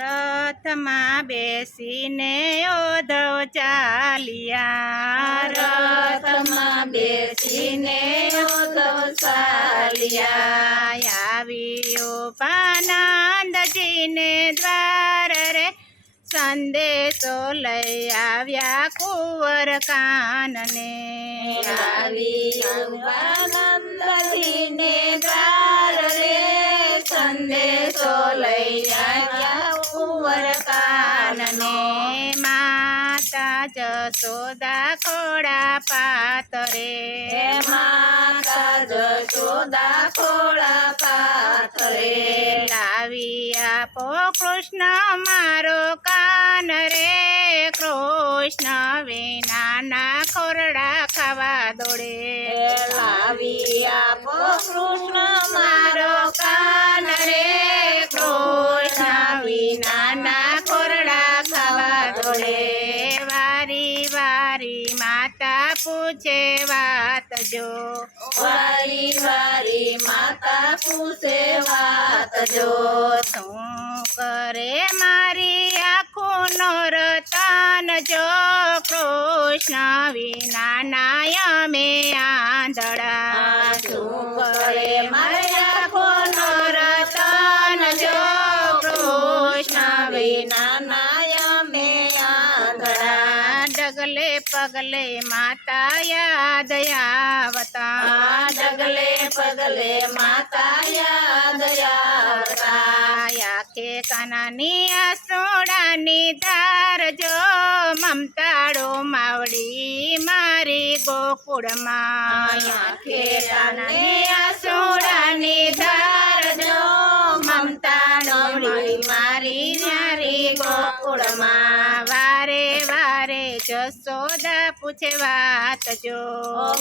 રથમાં બેસીને ઓધવ ચાલિયા. રથમાં બેસીને ઓધવ ચાલ્યા. આવ્યો પાનંદજીને દ્વાર રે સંદેશો લઈ આવ્યા કુંવર કાનને આવી જસોદા ખોડા પાતરે. હે માતા જશોદા ખોળા પાતરે લાવી આપો કૃષ્ણ મારો કાન રે. કૃષ્ણ વિનાના ખોરડા ખાવા દોડે. લાવી આપો કૃષ્ણ મારો કાન રે. કૃષ્ણ વિનાના પૂછે વાત જો. વારી વારી માતા પૂછે વાત જો. શું કરે મારી આંખોનો રતન જો? કૃષ્ણ વિના નાયમે આંધળા. શું કરે મારા પગલે માતા યાદ આવતા ડગલે પગલે માતા યાદ આવતા આખે કાનાની સોડાની ધાર જો મમતાડો માવડી મારી ગોકુળમાં આંખે કાનને સોડાની ધાર જો મમતા નવડી મારી ન્યારી ગોકુળમાં જસોદા પૂછે વાત જો.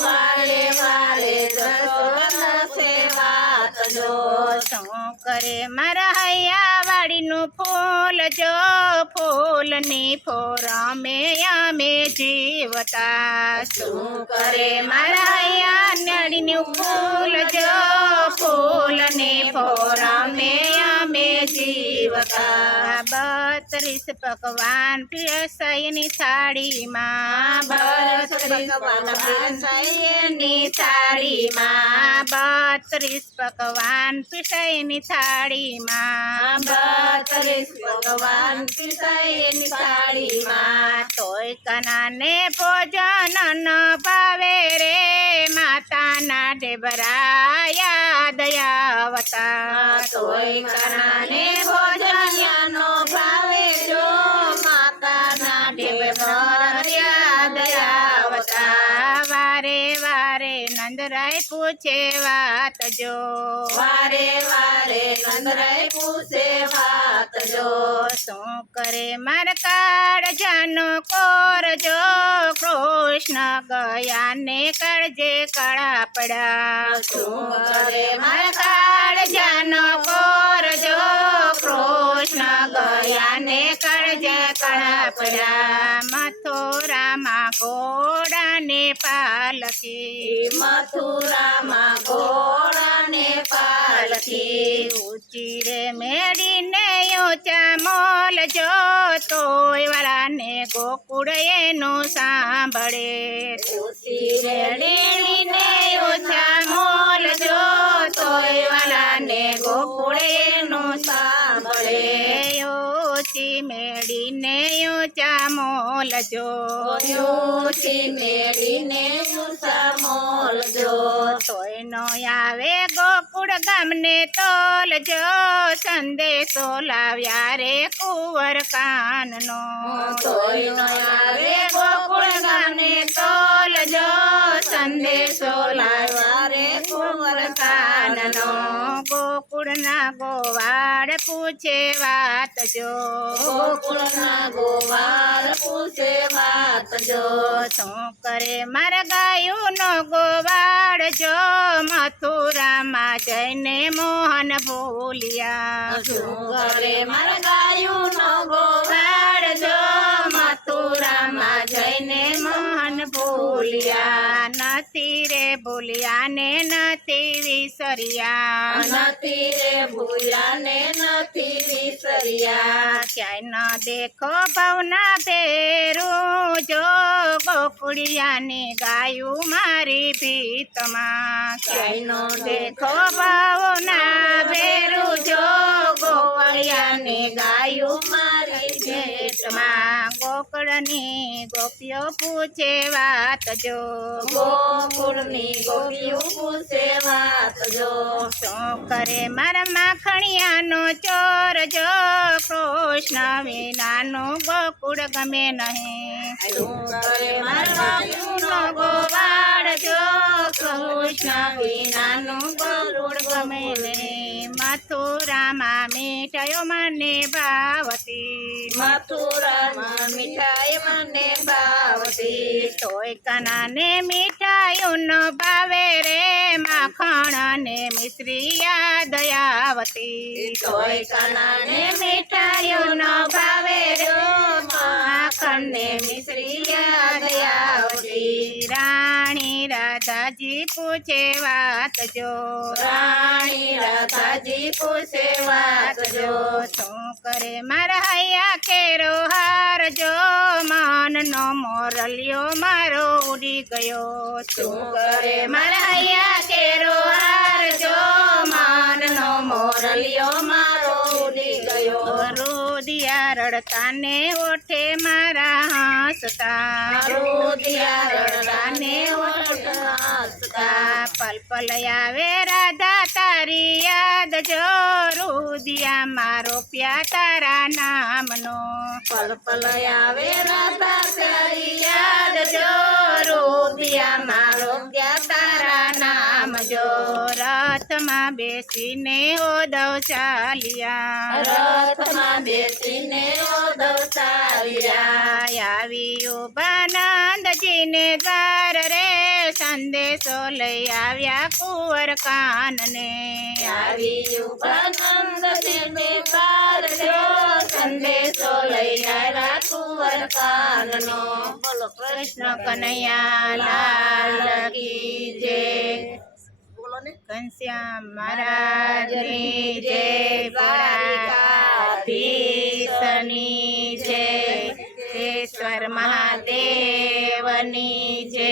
વારે વારે જસોદા છે વાત જો. શું કરે મારા હૈયા વાડીનું ફૂલ? જો ફૂલની ફોરમે અમે જીવતા શું કરે મારા નળીનું ફૂલ જો, ફૂલની ફોરમે અમે જીવતા. બત્રીસ પકવાન પીરસઈની થાળીમાં, બત્રીસ પકવાન થાળીમાં, બત્રીસ પકવાન પીસાઈની થાળીમાં, બત્રીસ પકવાન પિતાની થાળીમાં. તોય કનાને ભોજન ન પાવે રે. માતાના ઢેબરા દયાવતા. આવતા તોય કનાને ભોજન નો ભાવે પૂછે વાત જો. વારે વારે નંદરાય પૂછે વાત જો. શું કરે માર કાળજાનો કોર જો? કૃષ્ણ ગયા ને કાળજે કળા પડ્યા શું કરે માર કાળ જાનો કોર જો? કૃષ્ણ ગયા ને કળા મથુરામાં ઘોડાને પાલકી મથુરામાં ઘોડાને પાલકી ઊંચી રે મેળીને ઊંચા મોલ જો તોય વાળાને ગોકુળ એનું સાંભળે ઉસી રેડીને ઓછા ઊંચી મેળીને ઊંચા મોલજો ઓછી મેળીને ઊંચા મોલજો તોય નો આવે ગોકુળ ગામને તોલ જો. સંદેશો લાવ્યા રે કુંવર કાનનો. તોય ન આવે ગોકુળ ગામને તોલ જો. સંદેશો ગોવાળ પૂછે વાત જો. ગોકુળના ગોવાળ પૂછે વાત જો. શું કરે મારા ગાયુંનો ગોવાળ જો? મથુરામાં જઈને મોહન ભૂલ્યા શું કરે મારા ભૂલ્યા નથી રે ભૂલ્યા ને નથી વિસર્યા। નથી રે ભૂલ્યા ને નથી વિસર્યા। ક્યાંય ન દેખો ભવના ભેરું જો ગોકુળિયાની ગાયું મારી ભીતમાં। ક્યાંય ન દેખો ભાવના ભેરું જો ગોવળિયાની ગાયું મારી ભેટમાં। ગોકળની ગોપીઓ પૂછે વાત જો. ગોકુળની ગોપીઓ પૂછે વાત જો. શું કરે મારા માખણિયાનો ચોર જો? કૃષ્ણ વિનાનો ગોકુળ ગમે નહીં. શું કરે મારા ગોવાળ જો? કૃષ્ણ વિનાનું ગરુડ ગમે નહીં. મથુરામાં મીઠયો મને ભાવતી મથુરામાં મીઠાઈ મને ભાવતી. તોય કનાને મીઠાઈનો ભાવે રે. માખણ ને મિશ્રી દયાવતી તોય કાનાને મીઠાઈનો ભાવે રે. માખણ ને મિશ્રી દયાવતી. રાણી રાધાજી પૂછે વાત જો. રાણી રાધાજી પૂછે વાત જો. શું કરે મારા હૈયા કેરો હાર માન નો મોરલિયો મારો ઉડી ગયો. શું કરે મારા હૈયા કેરો હાર? જો મનનો મોરલિયો મારો ઉડી ગયો. રોદિયા રડતા ને ઓઠે મારા હસતા. રોદિયા રડતાને ઓઠે હસતા. પલ પલ આવે રાધા મારો પ્યા તારા નામનો. પલ પલ આવે રાધા તારી યાદ જો રોદિયા મારો ત્યાં તારા નામ જો. રથમાં બેસીને ઓદવ ચાલ્યા રથમાં બેસીને ઓદવ ચાલ્યા આવ્યું બાનંદજીને ગાર રે સંદેશો લઈ આવ્યા કુંવર કાનને આવ્યું ભગંદજીને બાર સંદેશો લઈ આવ્યા કુંવર કાનનો બોલો કૃષ્ણ કનૈયા લાલ કી જય ઘનશ્યામ મહારાજની મહાદેવની જય